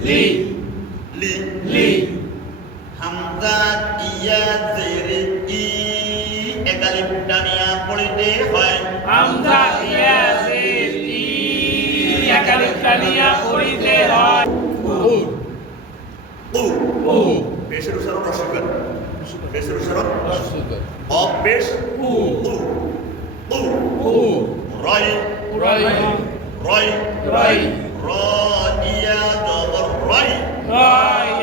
লি লি লি হামজা ইয়া জের ই একালিফ টানিয়া পড়িতে হয় হামজা ইয়া জির ই একালিফ টানিয়া পড়িতে হয় উ উ পেশের উচ্চারণ অস্বীকার পেশের উচ্চারণ অস্বীকার অফ পেশ উ উ উ উ রয় রাই রয় রাই র ইয়া জবর রয় রাই